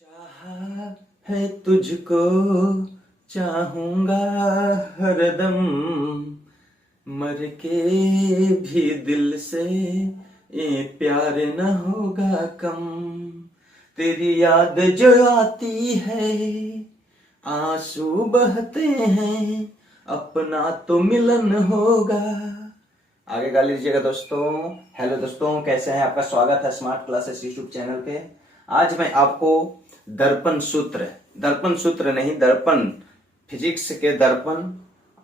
चाहा है तुझको, चाहूंगा हरदम, मर के भी दिल से ये प्यार न होगा कम। तेरी याद जो आती है, आंसू बहते हैं, अपना तो मिलन होगा। आगे गा लीजिएगा दोस्तों। हेलो दोस्तों, कैसे हैं? आपका स्वागत है स्मार्ट क्लासेस यूट्यूब चैनल पे। आज मैं आपको दर्पण सूत्र नहीं, दर्पण, फिजिक्स के दर्पण,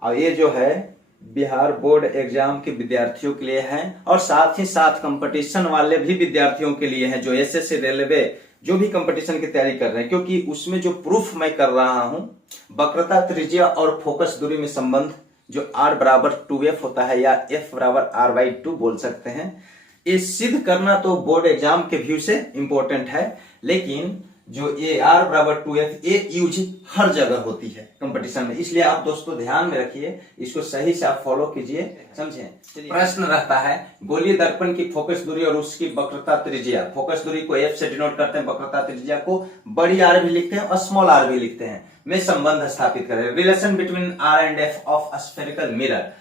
और ये जो है बिहार बोर्ड एग्जाम के विद्यार्थियों के लिए है और साथ ही साथ कंपटीशन वाले भी विद्यार्थियों के लिए है जो एसएससी रेलवे जो भी कंपटीशन की तैयारी कर रहे हैं, क्योंकि उसमें जो प्रूफ मैं कर रहा हूं, वक्रता त्रिज्या और फोकस दूरी में संबंध जो r बराबर 2f होता है या f बराबर r/2 बोल सकते हैं, ये सिद्ध करना तो बोर्ड एग्जाम के व्यू से इंपॉर्टेंट है। लेकिन जो ये r बराबर 2f ये यूज हर जगह होती है कंपटीशन में, इसलिए आप दोस्तों ध्यान में रखिए, इसको सही से आप फॉलो कीजिए, समझे। प्रश्न रहता है, गोलीय दर्पण की फोकस दूरी और उसकी वक्रता त्रिज्या। फोकस दूरी को f से डिनोट करते हैं, वक्रता त्रिज्या को बड़ी r भी लिखते हैं और स्मॉल r भी लिखते हैं, में संबंध स्थापित करें। Relation between r and f of spherical mirror.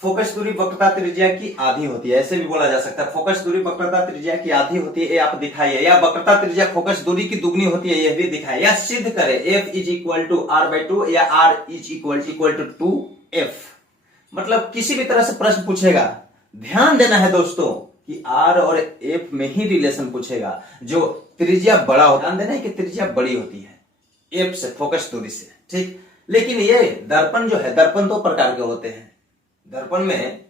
Focus दूरी वक्रता त्रिज्या की आधी होती है, ऐसे भी बोला जा सकता है। फोकस दूरी वक्रता त्रिज्या की आधी होती है, ये आप दिखाइए, या वक्रता त्रिज्या फोकस दूरी की दुगनी होती है, यह भी दिखाइए, या सिद्ध करें f is equal to r/2 या r is equal to 2f। मतलब किसी भी तरह से प्रश्न पूछेगा, ध्यान देना है दोस्तों कि r और f में ही रिलेशन पूछेगा। जो त्रिज्या बड़ा होता है, ध्यान देना है कि त्रिज्या बड़ी होती है f से, फोकस दूरी से, ठीक। लेकिन ये दर्पण जो है, दर्पण दो प्रकार के होते हैं। दर्पण में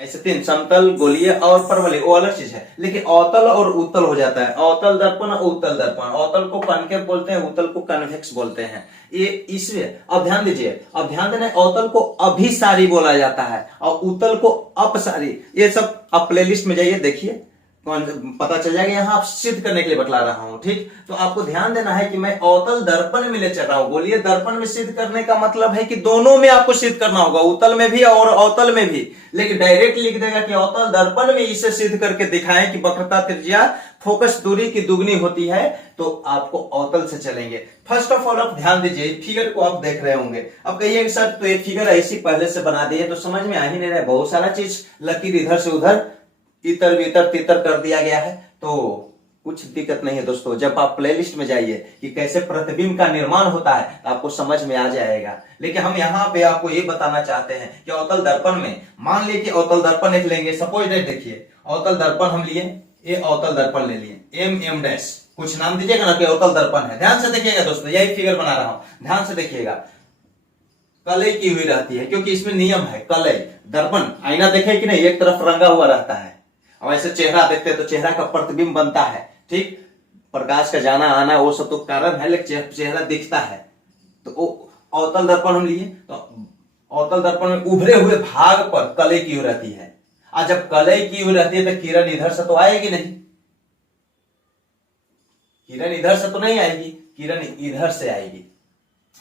ऐसे तीन, समतल, गोलीय और परवलय, वो अलग चीज है। लेकिन अवतल और उत्तल हो जाता है, अवतल दर्पण और उत्तल दर्पण। अवतल को कॉन्केव बोलते हैं, उत्तल को कन्वेक्स बोलते हैं। ये इसलिए अब ध्यान दीजिए, अब ध्यान देना, अवतल को अभिसारी बोला जाता है और उत्तल को अपसारी। ये सब आप प्लेलिस्ट में जाइए, देखिए, पता चल जाएगा। यहां आप सिद्ध करने के लिए बतला रहा हूं, ठीक। तो आपको ध्यान देना है कि मैं अवतल दर्पण में ले चल रहा हूं। गोलीय दर्पण में सिद्ध करने का मतलब है कि दोनों में आपको सिद्ध करना होगा, उत्तल में भी और अवतल में भी। लेकिन डायरेक्ट लिख देगा कि अवतल दर्पण में इसे सिद्ध करके दिखाएं कि वक्रता त्रिज्या फोकस दूरी की दुगनी होती है, तो आपको अवतल से चलेंगे। फर्स्ट ऑफ ऑल आप ध्यान दीजिए, फिगर को आप देख रहे होंगे। अब कहिए सर तो ये फिगर ऐसी पहले से बना दी है तो समझ में आ ही नहीं रहा है, बहुत सारा चीज लकीर इधर से उधर, इतर भीतर तितर कर दिया गया है, तो कुछ दिक्कत नहीं है दोस्तों। जब आप प्लेलिस्ट में जाइए कि कैसे प्रतिबिंब का निर्माण होता है तो आपको समझ में आ जाएगा। लेकिन हम यहाँ पे आपको ये बताना चाहते हैं कि अवतल दर्पण में, मान लीजिए कि अवतल दर्पण एक लेंगे, सपोज दैट, देखिए अवतल दर्पण हम लिए, ये अवतल दर्पण ले लिए, एम डैश, कुछ नाम दीजिएगा ना कि अवतल दर्पण है। ध्यान से देखिएगा दोस्तों, यही फिगर बना रहा हूं, ध्यान से देखिएगा। कलई की हुई रहती है क्योंकि इसमें नियम है, कलई। दर्पण आईना देखे कि नहीं, एक तरफ रंगा हुआ रहता है, और ऐसे चेहरा देखते हैं तो चेहरा का प्रतिबिंब बनता है, ठीक। प्रकाश का जाना आना वो सब तो कारण है, लेकिन चेहरा दिखता है। तो अवतल दर्पण हम लिए, तो अवतल दर्पण में उभरे हुए भाग पर कलई की हुई रहती है, और जब कलई की हुई रहती है तो किरण इधर से तो आएगी नहीं, किरण इधर से तो नहीं आएगी, किरण इधर से आएगी।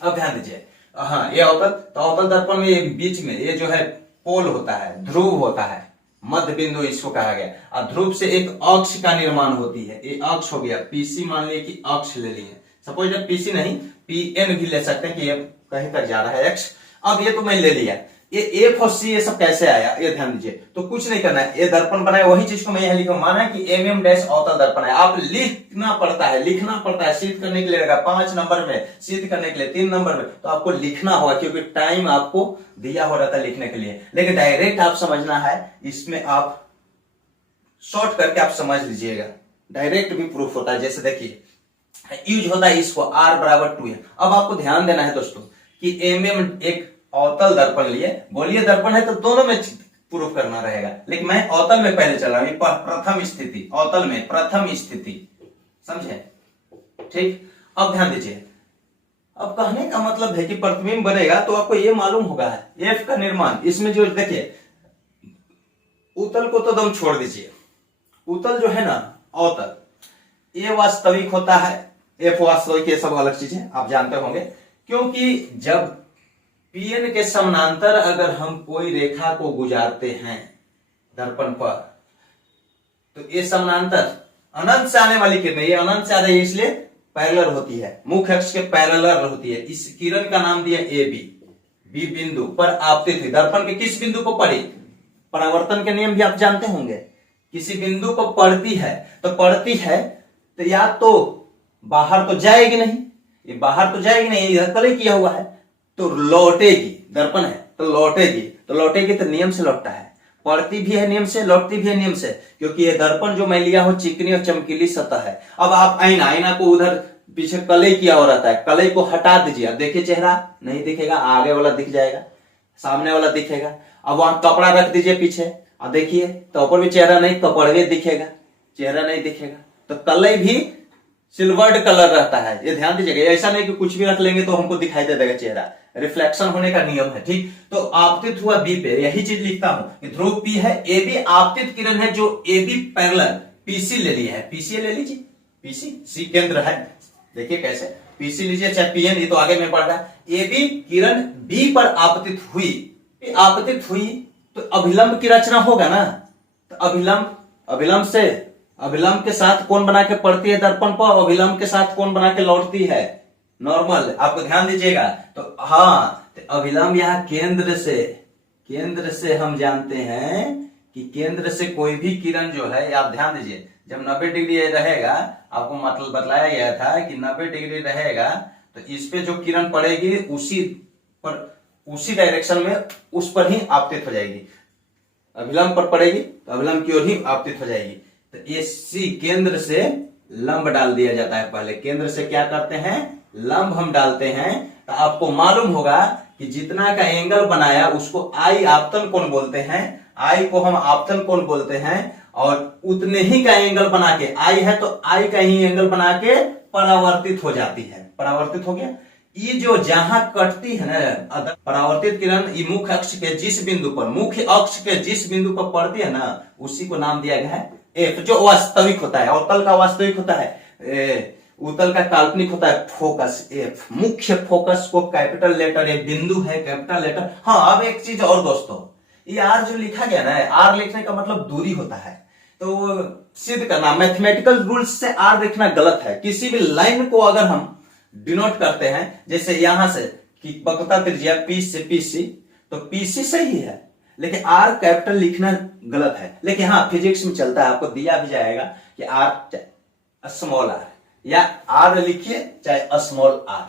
अब ध्यान दीजिए, हाँ ये अवतल, तो अवतल दर्पण में बीच में ये जो है पोल होता है, ध्रुव होता है, मध्य बिंदु इसको कहा गया, और ध्रुव से एक अक्ष का निर्माण होती है। ये अक्ष हो गया, पीसी मान लिए कि अक्ष ले लिए, सपोज पीसी नहीं पीएन भी ले सकते हैं कि ये कहीं तक जा रहा है एक्स। अब ये तो मैं ले लिया, ये एफ और सी ये सब कैसे आया, ये ध्यान दीजिए। तो कुछ नहीं करना है, ये दर्पण बनाए, वही चीज को मैं यहां लिखूं, माना कि एम डैश अवतल दर्पण है। आप लिखना पड़ता है, लिखना पड़ता है, सिद्ध करने के लिए रहेगा 5 नंबर में, सिद्ध करने के लिए 3 नंबर में, तो आपको लिखना होगा क्योंकि टाइम आपको दिया हो रहा था लिखने के लिए। लेकिन डायरेक्ट आप समझना है, इसमें आप शॉर्ट करके आप समझ लीजिएगा, डायरेक्ट भी प्रूफ होता है। जैसे देखिए यूज होता है इसको, r बराबर 2 है। अब आपको ध्यान देना है दोस्तों कि एम एक अवतल दर्पण लिए, गोलीय दर्पण है तो दोनों में प्रूफ करना रहेगा, लेकिन मैं अवतल में पहले चला हूं, प्रथम स्थिति, अवतल में प्रथम स्थिति, समझे, ठीक। अब ध्यान दीजिए, अब कहने का मतलब है कि प्रतिबिंब बनेगा तो आपको यह मालूम होगा है एफ का निर्माण। इसमें जो देखिए, उत्तल को तो दम छोड़ दीजिए, उत्तल जो है ना अवतल, ये वास्तविक होता है, एफ वास्तविक, ये सब अलग चीज है, आप जानते होंगे। क्योंकि जब पीएन के समानांतर अगर हम कोई रेखा को गुजारते हैं दर्पण पर, तो ये समानांतर अनंत से आने वाली किरण, ये अनंत से आ रही है, इसलिए पैरेलल होती है, मुख्य अक्ष के पैरेलल होती है। इस किरण का नाम दिया ए बी। बी बिंदु पर आपतित हुई, दर्पण के किस बिंदु को पड़ी, परावर्तन के नियम भी आप जानते होंगे, किसी बिंदु को पड़ती है तो या तो बाहर तो जाएगी नहीं, ये बाहर तो जाएगी नहीं, इधर कलई किया हुआ है तो लौटेगी, दर्पण है तो लौटेगी तो नियम से लौटता है, पड़ती भी है नियम से, लौटती भी है नियम से, क्योंकि ये दर्पण जो मैं लिया हूं चिकनी और चमकीली सतह है। अब आप आईना को उधर पीछे कलई किया हो रहता है, कलई को हटा दीजिए, अब देखिए चेहरा नहीं दिखेगा, आगे वाला दिख जाएगा, सामने वाला दिखेगा। अब वहां कपड़ा रख दीजिए पीछे, अब देखिए तो ऊपर भी चेहरा नहीं, कपड़े दिखेगा, चेहरा नहीं दिखेगा। तो कलई भी सिल्वर्ड कलर रहता है, ये ध्यान दीजिएगा। ऐसा नहीं कि कुछ भी रख लेंगे तो हमको दिखाई दे देगा चेहरा, रिफ्लेक्शन होने का नियम है, ठीक। तो आपतित हुआ बी पे, यही चीज लिखता हूं कि ध्रुव पी है, ए बी आपतित किरण है जो ए बी पैरेलल पीसी ले लिया है, पीसी ले लीजिए, पीसी सी केंद्र है, देखिए कैसे पीसी लीजिए चाहे पीएन, ये तो आगे में पढ़ रहा है। ए बी किरण बी पर आपतित हुई तो अभिलंब की रचना होगा ना, तो अभिलंब के साथ कोण बना के पड़ती है दर्पण पर, अभिलंब के साथ कोण बना के लौटती है, नॉर्मल, आपको ध्यान दीजिएगा। तो हाँ, तो अभिलंब यहाँ केंद्र से हम जानते हैं कि केंद्र से कोई भी किरण जो है, आप ध्यान दीजिए, जब 90 डिग्री रहेगा, आपको मतलब बतलाया गया था कि 90 डिग्री रहेगा तो इस पे जो किरण पड़ेगी उसी डायरेक्शन में उस पर ही आपतित हो जाएगी, अभिलंब पर पड़ेगी तो अभिलंब की ओर ही आपतित हो जाएगी। तो ये सी केंद्र से लंब डाल दिया जाता है, पहले केंद्र से क्या करते हैं, लंब हम डालते हैं। तो आपको मालूम होगा कि जितना का एंगल बनाया उसको आई आपतन कोण बोलते हैं, आई को हम आपतन कोण बोलते हैं, और उतने ही का एंगल बना के, आई है तो आई का ही एंगल बना के परावर्तित हो जाती है, परावर्तित हो गया। ये जो जहां कटती है ना परावर्तित किरण, ये मुख्य अक्ष के जिस बिंदु पर पड़ती है ना, उसी को नाम दिया गया है एफ, जो वास्तविक होता है, अवतल का वास्तविक होता है, उत्तल का काल्पनिक होता है फोकस, एफ। मुख्य फोकस को कैपिटल लेटर, ए बिंदु है कैपिटल लेटर। हाँ, अब एक चीज और दोस्तों, ये आर जो लिखा गया ना, आर लिखने का मतलब दूरी होता है, तो सिद्ध करना, मैथमेटिकल रूल्स से आर लिखना गलत है। किसी भी लाइन को अगर हम डिनोट करते हैं, जैसे यहां से कि वक्रता त्रिज्या पी से पीसी, तो पीसी सही है, लेकिन आर कैपिटल लिखना गलत है। लेकिन हाँ, फिजिक्स में चलता है, आपको दिया भी जाएगा कि आर स्मॉल आर, या आर लिखिए चाहे स्मॉल आर,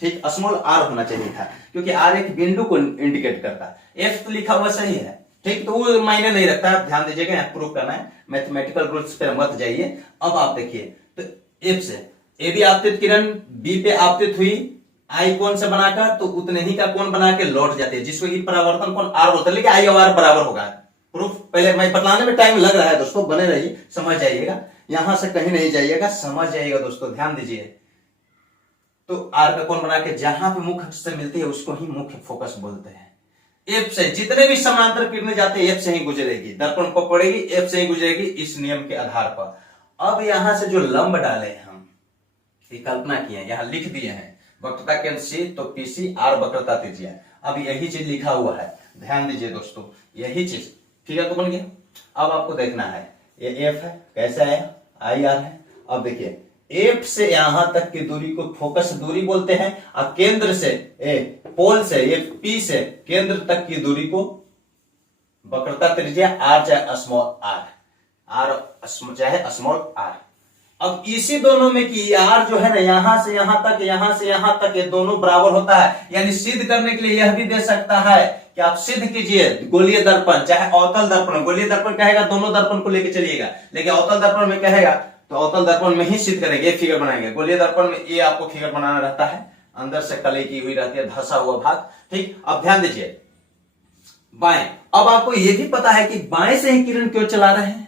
ठीक, स्मॉल आर होना चाहिए था, क्योंकि आर एक बिंदु को इंडिकेट करता है। एफ तो लिखा हुआ सही है, ठीक, तो वो मायने नहीं रखता, आप ध्यान दीजिएगा, यहाँ प्रूव करना है, मैथमेटिकल रूल्स पे मत जाइए। अब आप देखिए, तो एफ से ए बी आपतित किरण बी पे आपतित हुई, आई कोण से बनाकर, तो उतने ही का कोण बना के लौट जाते हैं, जिसको परावर्तन कोण आर बोलते हैं, लेकिन आई और आर बराबर होगा। प्रूफ पहले मैं बतलाने में टाइम लग रहा है दोस्तों, बने रहिए, समझ जाइएगा, यहां से कहीं नहीं जाइएगा, समझ जाइएगा दोस्तों, ध्यान दीजिए। तो आर का कोण बना के जहां पे मुख्य अक्ष से मिलती है उसको ही मुख्य फोकस बोलते हैं। एफ से जितने भी समांतर किरणें जाते हैं एफ से ही गुजरेगी, दर्पण पर पड़ेगी, एफ से ही गुजरेगी, इस नियम के आधार पर। अब यहां से जो लंब डाले हम, कल्पना किए, यहां लिख दिए हैं, वक्रता केंद्र सी तो पीसी, आर वक्रता त्रिज्या। अब यही चीज लिखा हुआ है, ध्यान दीजिए दोस्तों, यही चीज फिगर तो बन गया। अब आपको देखना है, ये एफ है, कैसा है, आई आर है। अब देखिए, एफ से यहां तक की दूरी को फोकस दूरी बोलते हैं, और केंद्र से पोल से पी से केंद्र तक की दूरी को वक्रता त्रिज्या आर चाहे स्मॉल आर चाहे स्मॉल आर। अब इसी दोनों में कि आर जो है ना, यहां से यहां तक, ये दोनों बराबर होता है। यानी सिद्ध करने के लिए यह भी दे सकता है कि आप सिद्ध कीजिए, गोलीय दर्पण चाहे अवतल दर्पण, गोलीय दर्पण कहेगा दोनों दर्पण को लेके चलिएगा, लेकिन अवतल दर्पण में कहेगा तो अवतल दर्पण में ही सिद्ध करेंगे, ये फिगर बनाएंगे। गोलीय दर्पण में ये आपको फिगर बनाना रहता है, अंदर से कलई की हुई रहती है, धंसा हुआ भाग, ठीक। अब ध्यान दीजिए, बाएं, अब आपको यह भी पता है कि बाएं से ही किरण क्यों चला रहे हैं,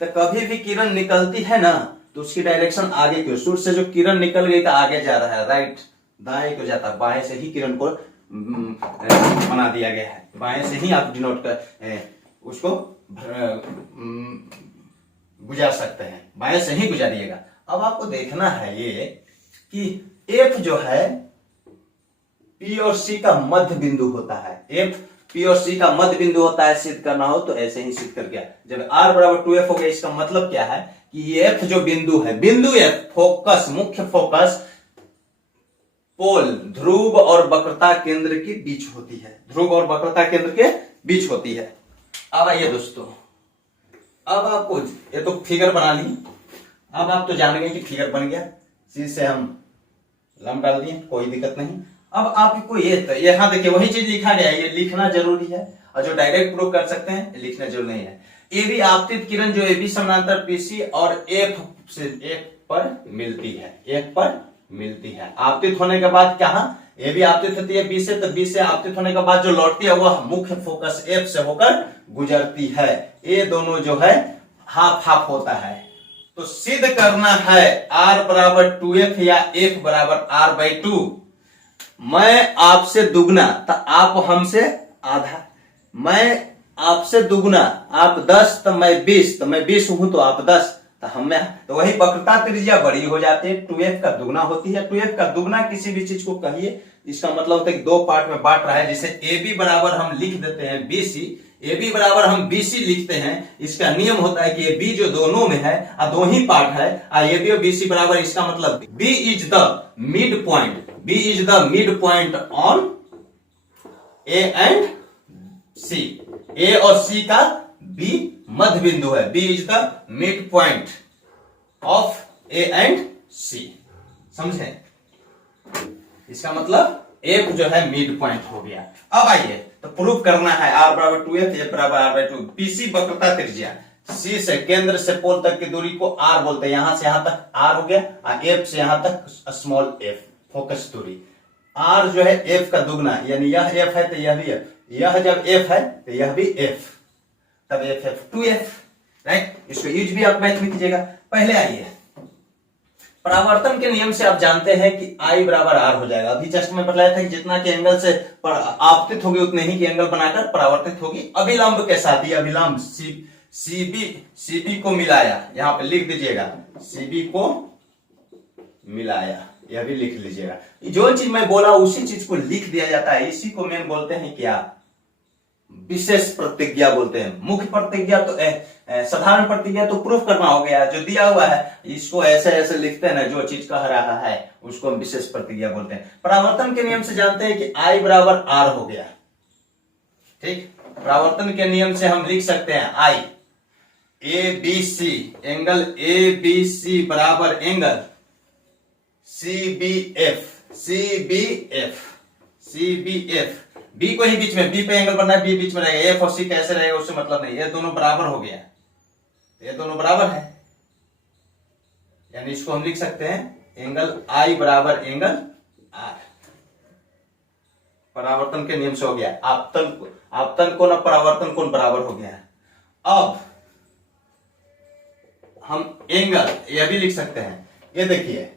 तो कभी भी किरण निकलती है ना तो उसकी डायरेक्शन आगे क्यों, सूर्य से जो किरण निकल गई तो आगे जा रहा है, राइट, दाएं को जाता है, बाएं से ही किरण को बना दिया गया है, बाएं से ही आप डिनोट कर उसको गुजार सकते हैं, बाएं से ही गुजारिएगा। अब आपको देखना है ये कि एफ जो है पी और सी का मध्य बिंदु होता है, एफ पी और सी का मध्य बिंदु होता है। सिद्ध करना हो तो ऐसे ही सिद्ध कर गया। जब r बराबर 2f हो गया, इसका मतलब क्या है कि एफ जो बिंदु है, बिंदु एफ फोकस, मुख्य फोकस पोल, ध्रुव और वक्रता केंद्र के बीच होती है, ध्रुव और वक्रता केंद्र के बीच होती है। अब आइए दोस्तों, अब आपको ये तो फिगर बना ली, अब आप तो जान गए कि फिगर बन गया, सी से हम लंब डाल दिए, कोई दिक्कत नहीं। अब आपको ये तो यहां देखिए वही चीज लिखा गया है, ये लिखना जरूरी है, और जो डायरेक्ट प्रूव कर सकते हैं लिखना जरूरी नहीं है। ए बी आपतित किरण जो ए बी समानांतर पीसी और एफ से एफ पर मिलती है, एफ पर मिलती है। आपतित होने के बाद क्या, ए बी आपतित होती है बी से, तो बी से आपतित होने के बाद जो लौटती है वह मुख्य फोकस एफ से होकर गुजरती है। ये दोनों जो है हाफ हाफ होता है। तो सिद्ध करना है r बराबर 2f या f बराबर r/2। मैं आपसे दुगना तो आप हमसे आधा, मैं आपसे दुगना, आप 10 तो मैं 20, तो मैं 20 हूं तो आप 10, तो हमें तो वही वक्रता त्रिज्या बड़ी हो जाती है, 2f का दुगना होती है। 2f का दुगना किसी भी चीज को कहिए, इसका मतलब होता है कि दो पार्ट में बांट रहा है। जैसे ab बराबर हम लिख देते हैं BC, AB बराबर हम BC लिखते हैं, इसका नियम होता है कि ये B जो दोनों में है, दो ही पार्ट है, AB और BC बराबर, इसका मतलब B is the mid point, B is the mid point on A and C, A और C का B मध्य बिंदु है, B is the mid point of A and C, समझे? इसका मतलब F जो है मिड पॉइंट हो गया। अब आइए तो प्रूफ करना है r बराबर 2f, f बराबर r/2। पीसी वक्रता त्रिज्या, C से केंद्र से पोल तक की दूरी को r बोलते हैं, यहां से यहां तक r हो गया, और f से यहां तक स्मॉल f फोकस दूरी। r जो है f का दुगना, यानी यह f है तो यह भी f, यह जब f है तो यह भी f, तब f 2f, राइट। इसको यूज भी आप मैथ में कीजिएगा। पहले आइए, परावर्तन के नियम से आप जानते हैं कि I बराबर R हो जाएगा। अभी जस्ट में बताया था कि जितना के एंगल से आपतित होगी उतने ही के एंगल बनाकर परावर्तित होगी अभिलंब के साथ। ही अभिलंब CB को मिलाया, यहां पे लिख दीजिएगा, CB को मिलाया, यह भी लिख लीजिएगा। जो चीज मैं बोला उसी चीज को लिख दिया जाता है, इसी को मेन बोलते हैं क्या, विशेष प्रतिज्ञा बोलते हैं। मुख्य प्रतिज्ञा तो साधारण प्रतिज्ञा तो प्रूफ करना हो गया, जो दिया हुआ है इसको ऐसे ऐसे लिखते हैं ना, जो चीज कह रहा है उसको हम विशेष प्रतिज्ञा बोलते हैं। परावर्तन के नियम से जानते हैं कि I बराबर R हो गया, ठीक। परावर्तन के नियम से हम लिख सकते हैं I ABC, एंगल ABC बराबर एंगल CBF, B को ही बीच में, B पे एंगल बनना है, B बीच में रहेगा, F और C कैसे रहेगा उससे मतलब नहीं, ये दोनों बराबर हो गया, ये दोनों बराबर है, यानी इसको हम लिख सकते हैं एंगल I बराबर एंगल R। परावर्तन के नियम से हो गया। आपतन कोण और परावर्तन कोण बराबर हो गया। अब हम एंगल यह भी लिख सकते हैं, ये देखिए,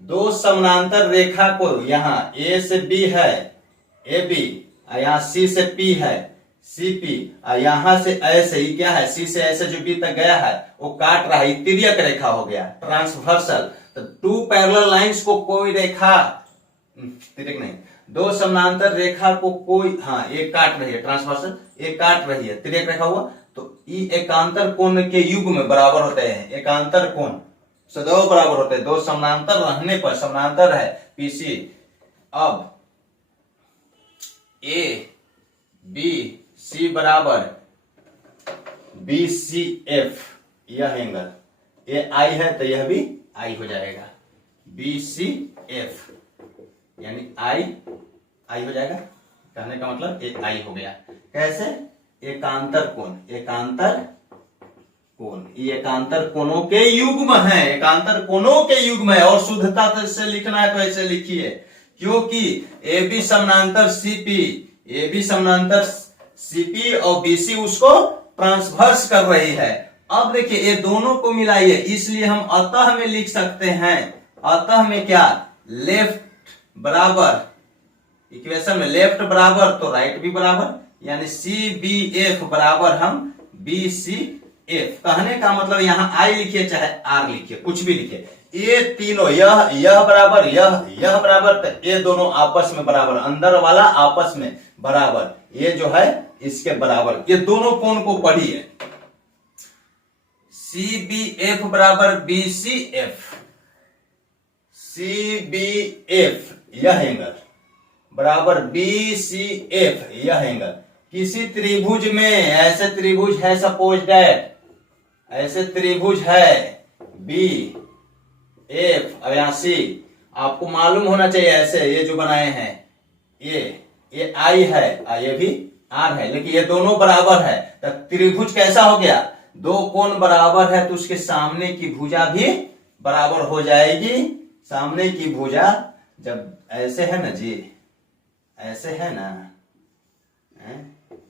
दो समानांतर रेखा को, यहां A से B है AB, यहां C से P है CP, यहां से ऐसे ही क्या है, C से ऐसे जो B तक गया है वो काट रहा है, तिर्यक रेखा हो गया, ट्रांसवर्सल। तो टू पैरेलल लाइंस को कोई रेखा, तिर्यक नहीं, दो समानांतर रेखा को कोई, हाँ एक काट रही है, ट्रांसवर्सल एक काट रही है, तिर्यक रेखा हुआ, तो ई एकांतर कोण के युग में बराबर होते हैं। एकांतर कोण सदैव बराबर होते हैं, दो समानांतर रहने पर, समानांतर है पीसी। अब ए बी सी बराबर BCF, यह एंगल, ये I है तो यह भी I हो जाएगा, BCF यानी I हो जाएगा। कहने का मतलब एक I हो गया। कैसे? एकांतर कोण, एकांतर कोण, ये एकांतर कोणों के युग्म है, एकांतर कोणों के युग्म है। और शुद्धता से लिखना है तो ऐसे लिखिए, क्योंकि AB समानांतर CP, AB समानांतर CP और BC उसको ट्रांसवर्स कर रही है। अब देखिए ये दोनों को मिलाइए, इसलिए हम अतः में लिख सकते हैं, अतः में क्या, लेफ्ट बराबर, इक्वेशन में लेफ्ट बराबर तो राइट भी बराबर, यानी CBF बराबर हम BCF। कहने का मतलब यहां I लिखिए चाहे R लिखिए, कुछ भी लिखिए, ये तीनों, यह बराबर, यह बराबर, तो ये दोनों आपस में बराबर, अंदर वाला आपस में बराबर, ये जो है इसके बराबर। ये दोनों कोण को पढ़िए, CBF बराबर BCF, CBF यह एंगल बराबर BCF यह एंगल। किसी त्रिभुज में, ऐसे त्रिभुज है, सपोज दैट ऐसे त्रिभुज है BF और यहाँ C, आपको मालूम होना चाहिए ऐसे ये जो बनाए हैं ये I है और ये भी R है, लेकिन ये दोनों बराबर है। तो त्रिभुज कैसा हो गया, दो कोण बराबर है तो उसके सामने की भुजा भी बराबर हो जाएगी। सामने की भुजा जब ऐसे है ना जी, ऐसे है ना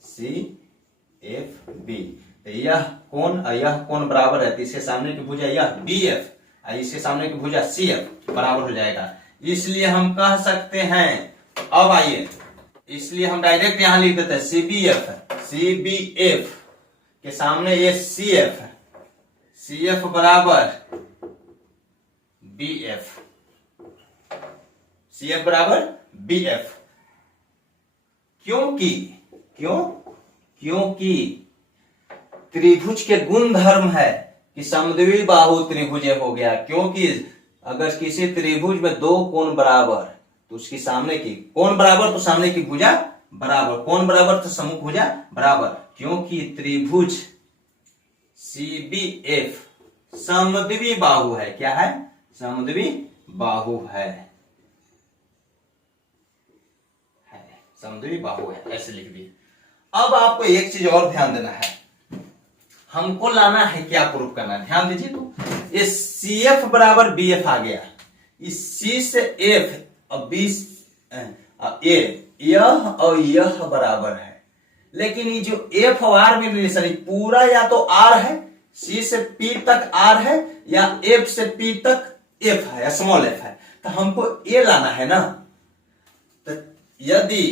CFB, तो यह कोण बराबर है तो इसके सामने की भुजा यह BF और इसके सामने की भुजा CF बराबर हो जाएगा। इसलिए हम कह सकते हैं, अब आइए, इसलिए हम डायरेक्ट यहां लिख देते हैं CBF के सामने ये CF है, CF बराबर BF, CF बराबर BF। क्योंकि त्रिभुज के गुण धर्म है कि समद्विबाहु बाहु त्रिभुज हो गया। क्योंकि अगर किसी त्रिभुज में दो कोण बराबर तो उसकी सामने की कोण बराबर तो सामने की भुजा बराबर, कोण बराबर तो सम्मुख भुजा बराबर। क्योंकि त्रिभुज CBF समद्विबाहु है। क्या है, समद्विबाहु है, समद्विबाहु है, ऐसे लिख दिए। अब आपको एक चीज और ध्यान देना है, हमको लाना है क्या प्रूफ करना है, ध्यान दीजिए। तो ये CF बराबर BF आ गया, इस C से F और B A, यह और यह बराबर है। लेकिन ये जो F और R में रिलेशन पूरा या तो R है, C से P तक R है, या F से P तक F है या स्मॉल f है। तो हमको ये लाना है ना। तो यदि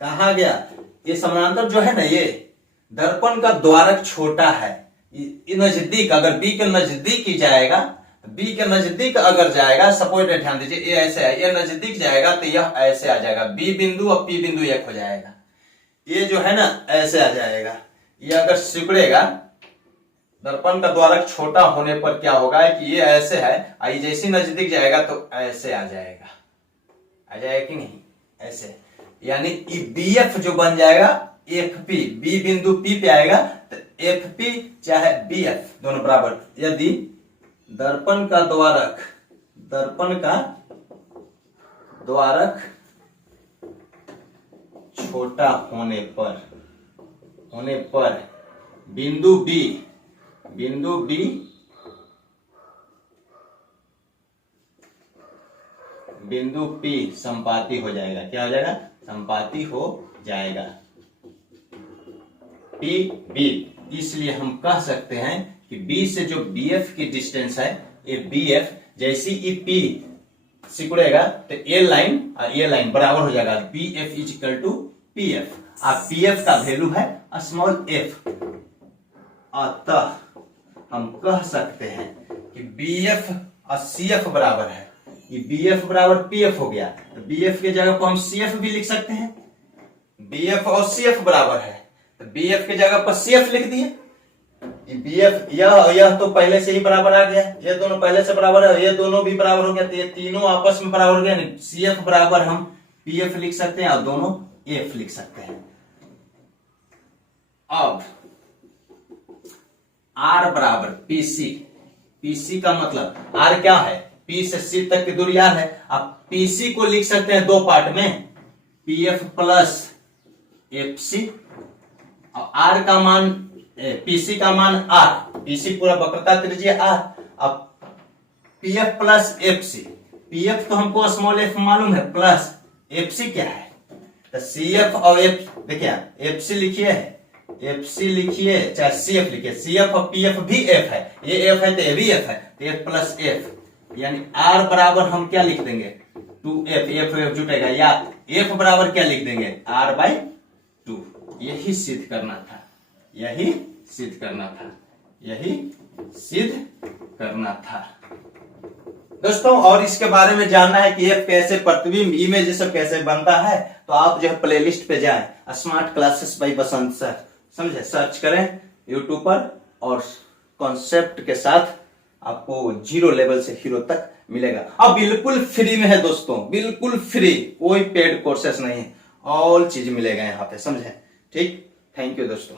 कहा गया ये समानांतर जो है ना, ये दर्पण का द्वारक छोटा है, नजदीक, अगर B के नजदीक ही जाएगा, B के नजदीक अगर जाएगा, सपोज ध्यान दीजिए ये ऐसे है, ये नजदीक जाएगा तो यह ऐसे आ जाएगा, B बिंदु और P बिंदु एक हो जाएगा। ये जो है ना ऐसे आ जाएगा। ये अगर सिकुड़ेगा, दर्पण का द्वारक छोटा होने पर क्या होगा कि ये ऐसे है, आई जैसे नजदीक जाएगा तो ऐसे आ जाएगा, आ जाएगा कि नहीं, ऐसे। यानी BF जो बन जाएगा FP, B बिंदु P पे आएगा तो FP चाहे BF दोनों बराबर। यदि दर्पण का द्वारक छोटा होने पर बिंदु B बिंदु P संपाती हो जाएगा। क्या हो जाएगा, संपाती हो जाएगा, PB। इसलिए हम कह सकते हैं कि B से जो BF की डिस्टेंस है, ये BF जैसी ही P सिकुड़ेगा तो ये लाइन और ये लाइन बराबर हो जाएगा, BF इक्वल टू PF। और PF का वैल्यू है स्मॉल f। अतः हम कह सकते हैं कि BF और CF बराबर है। ये BF बराबर PF हो गया, तो BF के जगह पर हम CF भी लिख सकते हैं। BF और CF बराबर है तो BF के जगह पर CF लिख दिए। BF यह तो पहले से ही बराबर आ गया, ये दोनों पहले से बराबर है, ये दोनों भी बराबर हो गया, तो ये तीनों आपस में बराबर हो गया। CF बराबर हम PF लिख सकते हैं और दोनों F लिख सकते हैं। अब R बराबर PC का मतलब R क्या है, P से C तक की दूरी R है। अब PC को लिख सकते हैं दो पार्ट में, PF प्लस FC, और R का मान PC का मान R, PC पूरा वक्रता त्रिज्या R। अब PF प्लस FC, PF तो हमको स्मॉल f मालूम है, प्लस FC क्या है, तो CF और F देखिए, FC लिखिए चाहे CF लिखिए, CF और PF भी F है, ये F है तो ये भी F है, तो F प्लस F, यानी R बराबर हम क्या लिख देंगे 2F, F जुटेगा, या F बराबर क्या लिख देंगे R/2। यही सिद्ध करना था दोस्तों। और इसके बारे में जानना है कि F कैसे प्रतिबिंब इमेज सब कैसे बनता है, तो आप जो है प्लेलिस्ट पे जाएं, स्मार्ट क्लासेस बाय बसंत सर, समझे, सर्च करें यूट्यूब पर और कॉन्सेप्ट के साथ आपको 0 लेवल से हीरो तक मिलेगा। अब बिल्कुल फ्री में है दोस्तों, बिल्कुल फ्री, कोई पेड कोर्सेस नहीं है, ऑल चीज मिलेगा यहाँ पे, समझे? ठीक, थैंक यू दोस्तों।